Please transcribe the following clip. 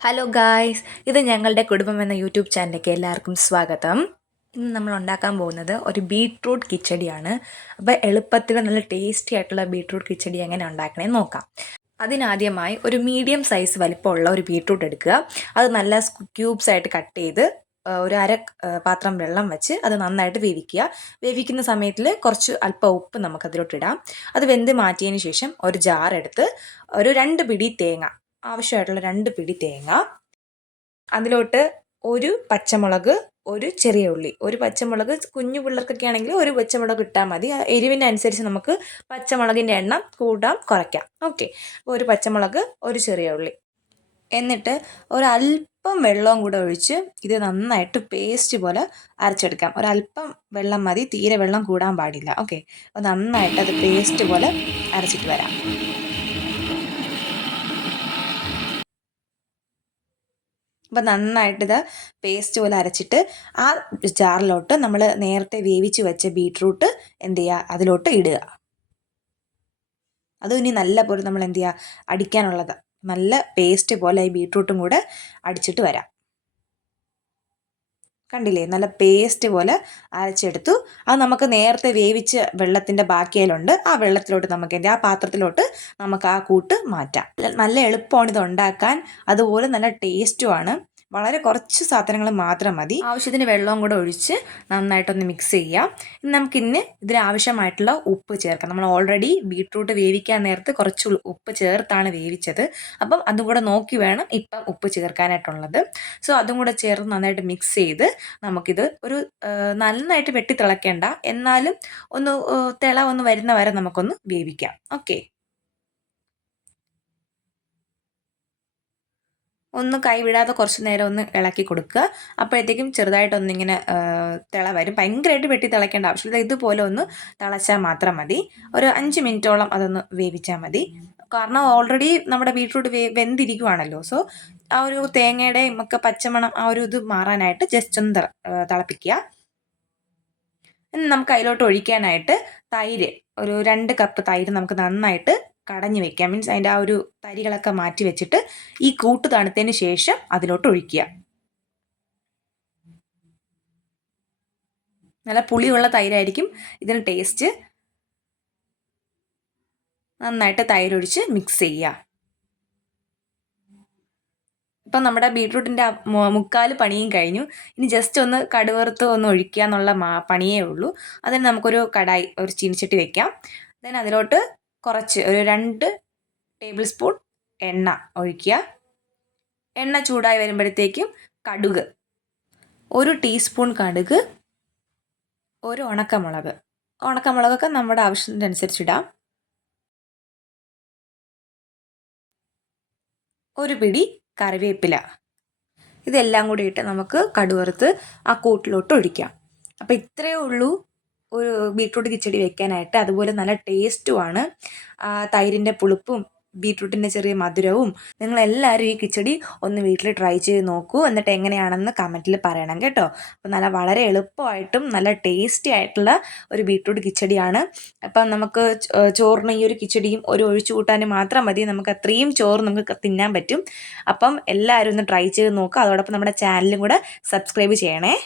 Hello guys, ഇത് ഞങ്ങളുടെ കുടുംബം എന്ന യൂട്യൂബ് ചാനലിലേക്ക് എല്ലാവർക്കും സ്വാഗതം. ഇന്ന് നമ്മൾ ഉണ്ടാക്കാൻ പോകുന്നത് ഒരു ബീട്രൂട്ട് കിച്ചടിയാണ്. അപ്പോൾ എളുപ്പത്തിൽ നല്ല ടേസ്റ്റി ആയിട്ടുള്ള ബീട്രൂട്ട് കിച്ചടി എങ്ങനെ ഉണ്ടാക്കണേ നോക്കാം. അതിനാദ്യമായി ഒരു മീഡിയം സൈസ് വലിപ്പമുള്ള ഒരു ബീട്രൂട്ട് എടുക്കുക. അത് നല്ല ക്യൂബ്സ് ആയിട്ട് കട്ട് ചെയ്ത് ഒരു പാത്രം വെള്ളം വെച്ച് അത് നന്നായിട്ട് വേവിക്കുക. വേവിക്കുന്ന സമയത്തിൽ കുറച്ച് അല്പം ഉപ്പ് നമുക്കതിലോട്ട് ഇടാം. അത് വെന്ത് മാറ്റിയതിന് ശേഷം ഒരു ജാർ എടുത്ത് ഒരു 2 പിടി തേങ്ങ, ആവശ്യമായിട്ടുള്ള 2 പിടി തേങ്ങ, അതിലോട്ട് ഒരു പച്ചമുളക്, ഒരു ചെറിയ ഉള്ളി. ഒരു പച്ചമുളക്, കുഞ്ഞു പിള്ളേർക്കൊക്കെ ആണെങ്കിൽ ഒരു പച്ചമുളക് ഇട്ടാൽ മതി. എരിവിൻ്റെ അനുസരിച്ച് നമുക്ക് പച്ചമുളകിൻ്റെ എണ്ണം കൂട്ടാം കുറയ്ക്കാം. ഓക്കെ, അപ്പോൾ ഒരു പച്ചമുളക്, ഒരു ചെറിയ ഉള്ളി, എന്നിട്ട് ഒരല്പം വെള്ളവും കൂടെ ഒഴിച്ച് ഇത് നന്നായിട്ട് പേസ്റ്റ് പോലെ അരച്ചെടുക്കാം. ഒരല്പം വെള്ളം മതി, തീരെ വെള്ളം കൂടാൻ പാടില്ല. ഓക്കെ, അപ്പോൾ നന്നായിട്ട് അത് പേസ്റ്റ് പോലെ അരച്ചിട്ട് വരാം. അപ്പോൾ നന്നായിട്ടിത് പേസ്റ്റ് പോലെ അരച്ചിട്ട് ആ ജാറിലോട്ട് നമ്മൾ നേരത്തെ വേവിച്ച് വെച്ച ബീട്രൂട്ട് എന്ത് ചെയ്യുക, അതിലോട്ട് ഇടുക. അതും ഇനി നല്ല പോലെ നമ്മൾ എന്ത് ചെയ്യുക, അടിക്കാനുള്ളത് നല്ല പേസ്റ്റ് പോലെ ഈ ബീട്രൂട്ടും കൂടെ അടിച്ചിട്ട് വരാം. കണ്ടില്ലേ, നല്ല പേസ്റ്റ് പോലെ അരച്ചെടുത്തു. അത് നമുക്ക് നേരത്തെ വേവിച്ച് വെള്ളത്തിൻ്റെ ബാക്കിയിലുണ്ട്. ആ വെള്ളത്തിലോട്ട് നമുക്ക് ആ പാത്രത്തിലോട്ട് നമുക്ക് ആ കൂട്ട് മാറ്റാം. നല്ല എളുപ്പമാണ് ഇത് ഉണ്ടാക്കാൻ, അതുപോലെ നല്ല ടേസ്റ്റുമാണ്. വളരെ കുറച്ച് സാധനങ്ങൾ മാത്രം മതി. ആവശ്യത്തിന് വെള്ളവും കൂടെ ഒഴിച്ച് നന്നായിട്ടൊന്ന് മിക്സ് ചെയ്യാം. നമുക്കിന്ന് ഇതിനാവശ്യമായിട്ടുള്ള ഉപ്പ് ചേർക്കാം. നമ്മൾ ഓൾറെഡി ബീട്രൂട്ട് വേവിക്കാൻ നേരത്ത് കുറച്ച് ഉപ്പ് ചേർത്താണ് വേവിച്ചത്. അപ്പം അതും കൂടെ നോക്കി വേണം ഇപ്പം ഉപ്പ് ചേർക്കാനായിട്ടുള്ളത്. സോ അതും കൂടെ ചേർത്ത് നന്നായിട്ട് മിക്സ് ചെയ്ത് നമുക്കിത് ഒരു നന്നായിട്ട് വെട്ടി തിളയ്ക്കേണ്ട, എന്നാലും ഒന്ന് ഒന്ന് വരുന്ന വരെ നമുക്കൊന്ന് വേവിക്കാം. ഓക്കെ, ഒന്ന് കൈവിടാതെ കുറച്ച് നേരം ഒന്ന് ഇളക്കി കൊടുക്കുക. അപ്പോഴത്തേക്കും ചെറുതായിട്ടൊന്നിങ്ങനെ വരും. ഭയങ്കരമായിട്ട് വെട്ടി തിളയ്ക്കേണ്ട ആവശ്യമില്ല. ഇതുപോലെ ഒന്ന് തിളച്ചാൽ മാത്രം മതി. ഒരു 5 മിനിറ്റോളം അതൊന്ന് വേവിച്ചാൽ മതി. കാരണം ഓൾറെഡി നമ്മുടെ ബീട്രൂട്ട് വെന്തിരിക്കുവാണല്ലോ. സോ ആ ഒരു തേങ്ങയുടെയും ഒക്കെ പച്ചമണം ആ ഒരു ഇത് മാറാനായിട്ട് ജസ്റ്റ് ഒന്ന് തിളപ്പിക്കുക. നമുക്ക് അതിലോട്ട് ഒഴിക്കാനായിട്ട് തൈര്, ഒരു 2 കപ്പ് തൈര് നമുക്ക് നന്നായിട്ട് കടഞ്ഞു വെക്കാം. മീൻസ് അതിൻ്റെ ആ ഒരു തരികളൊക്കെ മാറ്റി വെച്ചിട്ട് ഈ കൂട്ട് തണുത്തതിന് ശേഷം അതിലോട്ട് ഒഴിക്കുക. നല്ല പുളിയുള്ള തൈരായിരിക്കും ഇതിന് ടേസ്റ്റ്. നന്നായിട്ട് തൈരൊഴിച്ച് മിക്സ് ചെയ്യുക. ഇപ്പം നമ്മുടെ ബീട്രൂട്ടിൻ്റെ മുക്കാൽ പണിയും കഴിഞ്ഞു. ഇനി ജസ്റ്റ് ഒന്ന് കടുവറുത്ത് ഒന്ന് ഒഴിക്കുക എന്നുള്ള പണിയേ ഉള്ളൂ. അതിന് നമുക്കൊരു കടായി, ഒരു ചീനിച്ചട്ടി വെക്കാം. ദെൻ അതിലോട്ട് കുറച്ച് ഒരു 2 ടേബിൾ സ്പൂൺ എണ്ണ ഒഴിക്കുക. എണ്ണ ചൂടായി വരുമ്പോഴത്തേക്കും കടുക്, 1 ടീസ്പൂൺ കടുക്, ഒരു ഉണക്കമുളകൊക്കെ നമ്മുടെ ആവശ്യത്തിനനുസരിച്ചിടാം. ഒരു പിടി കറിവേപ്പില. ഇതെല്ലാം കൂടി ഇട്ട് നമുക്ക് കടുവറുത്ത് ആ കൂട്ടിലോട്ട് ഒഴിക്കാം. അപ്പോൾ ഇത്രയേ ഉള്ളൂ ഒരു ബീട്രൂട്ട് കിച്ചടി വെക്കാനായിട്ട്. അതുപോലെ നല്ല ടേസ്റ്റുമാണ്. തൈരിൻ്റെ പുളിപ്പും ബീട്രൂട്ടിൻ്റെ ചെറിയ മധുരവും. നിങ്ങളെല്ലാവരും ഈ കിച്ചടി ഒന്ന് വീട്ടിൽ ട്രൈ ചെയ്ത് നോക്കൂ. എന്നിട്ട് എങ്ങനെയാണെന്ന് കമൻറ്റിൽ പറയണം കേട്ടോ. അപ്പോൾ വളരെ എളുപ്പമായിട്ടും നല്ല ടേസ്റ്റി ആയിട്ടുള്ള ഒരു ബീട്രൂട്ട് കിച്ചടിയാണ്. അപ്പം നമുക്ക് ചോറിന് ഈ ഒരു കിച്ചടിയും ഒരു ഒഴിച്ചു കൂട്ടാനും മാത്രം മതി. നമുക്ക് അത്രയും ചോറ് നമുക്ക് തിന്നാൻ പറ്റും. അപ്പം എല്ലാവരും ഒന്ന് ട്രൈ ചെയ്ത് നോക്കുക. അതോടൊപ്പം നമ്മുടെ ചാനലും കൂടെ സബ്സ്ക്രൈബ് ചെയ്യണേ.